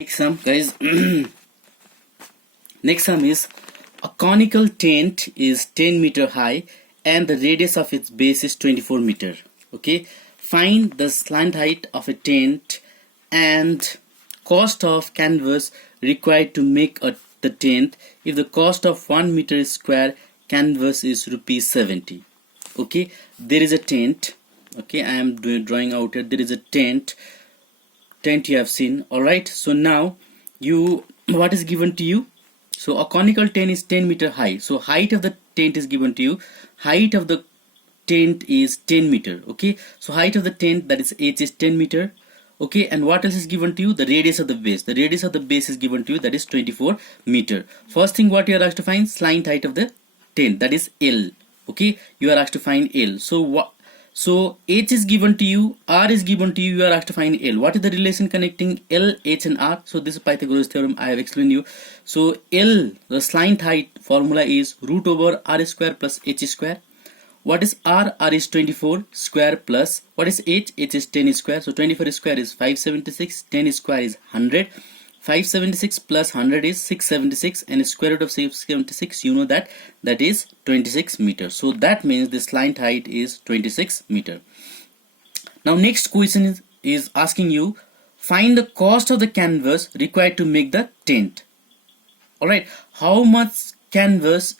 Next sum, guys. Next sum is a conical tent is 10 meter high and the radius of its base is 24 meter. Okay, find the slant height of a tent and cost of canvas required to make the tent if the cost of 1 meter square canvas is rupees 70. Okay, there is a tent. Okay, I am drawing out here. There is a tent you have seen. All right, so now what is given to you? So a conical tent is 10 meter high, so height of the tent is given to you. Height of the tent is 10 meter. Okay, so height of the tent, that is h, is 10 meter. Okay, and what else is given to you? The radius of the base. The radius of the base is given to you, that is 24 meter. First thing what you are asked to find, slant height of the tent, that is L. Okay, you are asked to find L. So H is given to you, R is given to you are asked to find L. What is the relation connecting L, H and R? So this is Pythagoras theorem, I have explained you. So L, the slant height formula is root over R square plus H square. What is R? R is 24 square plus, what is H? H is 10 square. So 24 square is 576, 10 square is 100. 576 plus 100 is 676, and square root of 676, you know that is 26 meters. So that means the slant height is 26 meter. Now next question is asking you, find the cost of the canvas required to make the tent. Alright, how much canvas,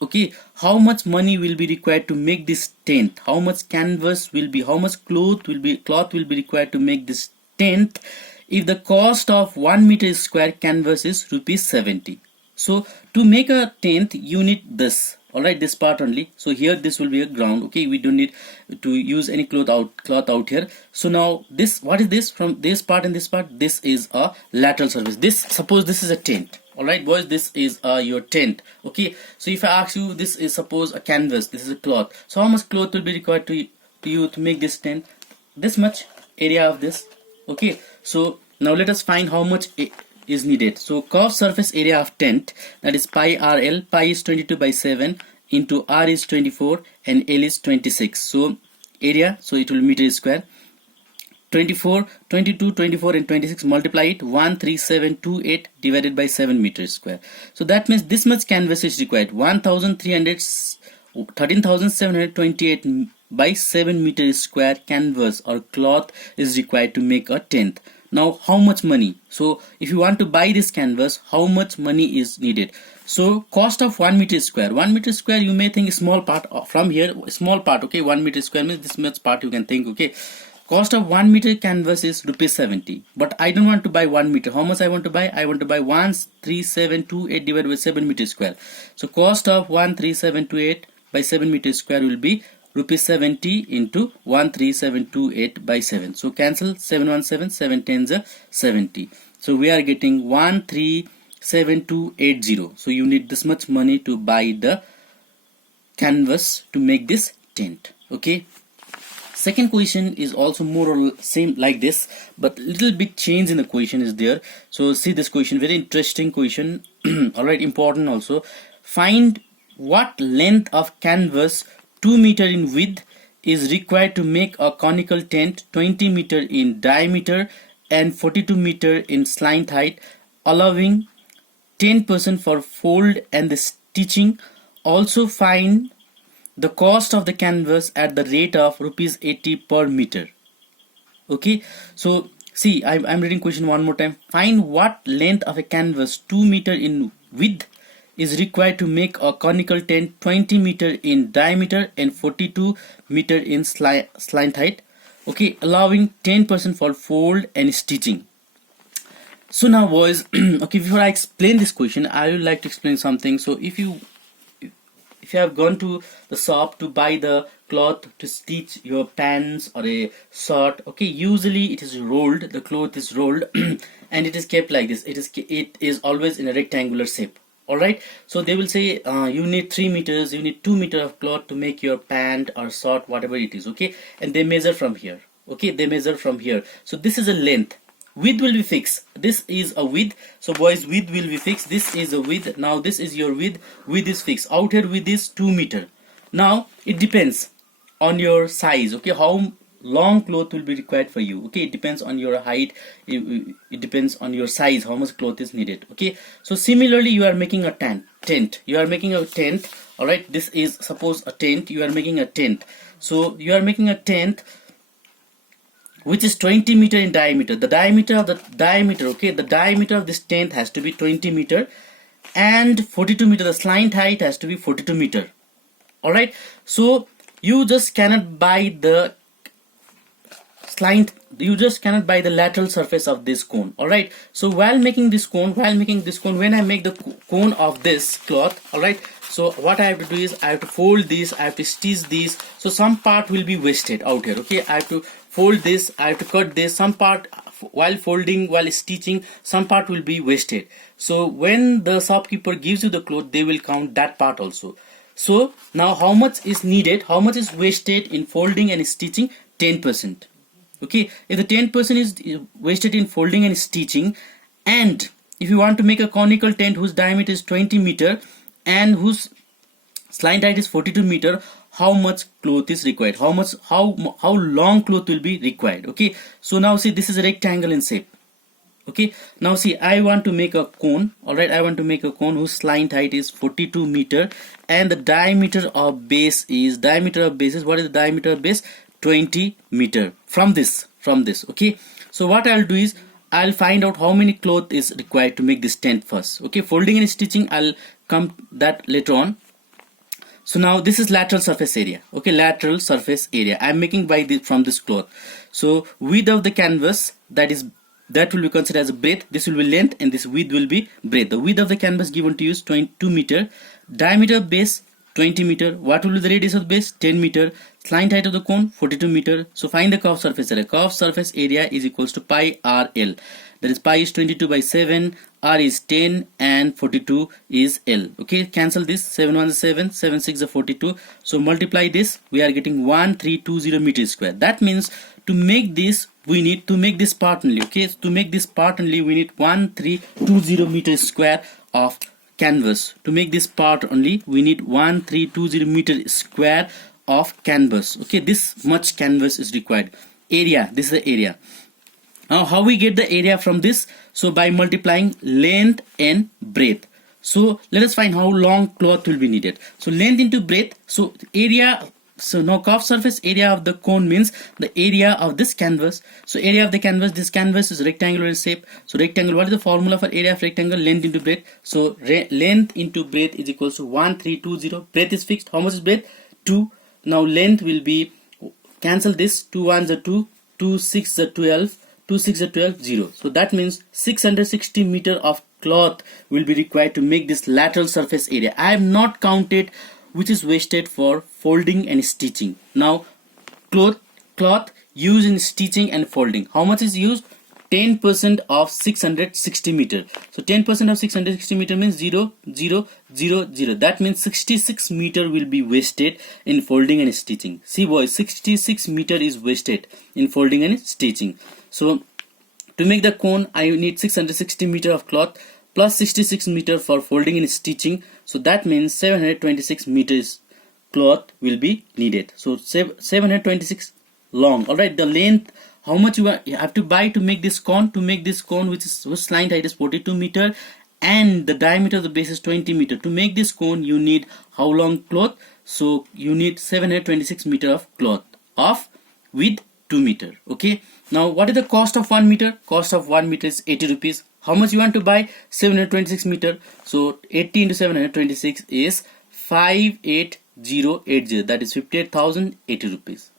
okay, how much money will be required to make this tent? How much canvas will be, how much cloth will be required to make this tent if the cost of 1 meter square canvas is rupees 70. So to make a tent you need this, alright, this part only. So here this will be a ground. Okay, we don't need to use any cloth out here. So now this, what is this? From this part and this part, this is a lateral surface. This, suppose this is a tent. Alright boys, this is your tent. Okay, so if I ask you, this is suppose a canvas, this is a cloth. So how much cloth will be required to you to make this tent? This much area of this. Okay, so now let us find how much is needed. So curved surface area of tent, that is pi RL. Pi is 22 by 7 into R is 24 and L is 26. So area, so it will meter square. 24, 22, 24 and 26, multiply it, 13728 divided by 7 meters square. So that means this much canvas is required, 13,728 by 7 meters square canvas or cloth is required to make a tent. Now how much money? So if you want to buy this canvas, how much money is needed? So cost of 1 meter square. 1 meter square, you may think small part from here, small part. Okay, 1 meter square means this much part you can think. Okay, cost of 1 meter canvas is rupees 70. But I don't want to buy 1 meter. How much I want to buy? I want to buy 13728 divided by 7 meters square. So cost of 13728 by 7 meters square will be rupees 70 into 13728 by 7. So cancel 717, 7 tens are 70. So we are getting 137,280. So you need this much money to buy the canvas to make this tent. Okay. Second question is also more or same like this, but little bit change in the question is there. So see this question, very interesting question. Alright, important also. Find what length of canvas 2 meter in width is required to make a conical tent, 20 meter in diameter and 42 meter in slant height, allowing 10% for fold and the stitching. Also find the cost of the canvas at the rate of rupees 80 per meter. Okay, so see, I'm reading question one more time. Find what length of a canvas 2 meter in width is required to make a conical tent, 20 meter in diameter and 42 meter in slant height. Okay, allowing 10% for fold and stitching. So now boys, okay, before I explain this question, I would like to explain something. So if you have gone to the shop to buy the cloth to stitch your pants or a shirt, okay, usually it is rolled, the cloth is rolled and it is kept like this. It is always in a rectangular shape. Alright, so they will say you need 3 meters, you need 2 meters of cloth to make your pant or shirt, whatever it is. Okay, and they measure from here. Okay, they measure from here. So this is a length. Width will be fixed. This is a width. So boys, width will be fixed. This is a width. Now this is your width. Width is fixed. Out here width is 2 meter. Now it depends on your size. Okay, how long cloth will be required for you. Okay, it depends on your height, it depends on your size, how much cloth is needed. Okay, so similarly you are making a tent. You are making a tent. All right, this is suppose a tent. You are making a tent. So you are making a tent which is 20 meter in diameter. The diameter of this tent has to be 20 meter, and 42 meter, the slant height has to be 42 meter. All right, so you just cannot buy the lateral surface of this cone. All right, so while making this cone, when I make the cone of this cloth, all right, so what I have to do is I have to fold this, I have to stitch this, so some part will be wasted out here. Okay, I have to fold this, I have to cut this, some part while folding, while stitching, some part will be wasted. So when the shopkeeper gives you the cloth, they will count that part also. So now how much is needed, how much is wasted in folding and stitching? 10%. Okay, if the 10% is wasted in folding and stitching, and if you want to make a conical tent whose diameter is 20 meter and whose slant height is 42 meter, how much cloth is required, how long cloth will be required? Okay, so now see, this is a rectangle in shape. Okay, now see, I want to make a cone. All right, I want to make a cone whose slant height is 42 meter and the diameter of base is what is the diameter of base? 20 meter from this. Okay, so what I'll do is I'll find out how many cloth is required to make this tent first. Okay, folding and stitching, I'll come that later on. So now this is lateral surface area. Okay, lateral surface area I'm making from this cloth. So width of the canvas, that will be considered as a breadth, this will be length, and this width will be breadth. The width of the canvas given to you is 22 meter, diameter of base 20 meter. What will be the radius of the base? 10 meter. Slant height of the cone 42 meter. So find the curved surface area. Curved surface area is equals to pi RL. That is pi is 22 by 7, R is 10, and 42 is L. Okay, cancel this. 7 1 is 7, 7 6 is 42. So multiply this, we are getting 1320 meters square. That means to make this, we need to make this part only. Okay, so to make this part only, we need 1320 meters square of canvas. To make this part only, we need 1320 meters square of canvas. Okay, this much canvas is required. Area, this is the area. Now how we get the area from this? So by multiplying length and breadth. So let us find how long cloth will be needed. So length into breadth, so area. So now curved surface area of the cone means the area of this canvas. So area of the canvas, this canvas is rectangular in shape. So rectangle, what is the formula for area of rectangle? Length into breadth. So length into breadth is equals to 1320. Breadth is fixed. How much is breadth? 2. Now length will be, cancel this, 2 1s are 2, 2 6 are 12, 2 6 are 12, 0. So that means 660 meter of cloth will be required to make this lateral surface area. I have not counted which is wasted for folding and stitching. Now cloth used in stitching and folding, how much is used? 10% of 660 meter. So 10% of 660 meter means 0 0 0 0. That means 66 meter will be wasted in folding and stitching. See boys, 66 meter is wasted in folding and stitching. So to make the cone, I need 660 meter of cloth plus 66 meter for folding and stitching. So that means 726 meters cloth will be needed. So 726 long. All right, the length, how much you have to buy to make this cone? To make this cone, whose slant height is 42 meter and the diameter of the base is 20 meter. To make this cone, you need how long cloth? So you need 726 meter of cloth of width 2 meter. Okay, now what is the cost of 1 meter? Cost of 1 meter is 80 rupees. How much you want to buy? 726 meter. So 80 into 726 is 58080. That is 58,080 rupees.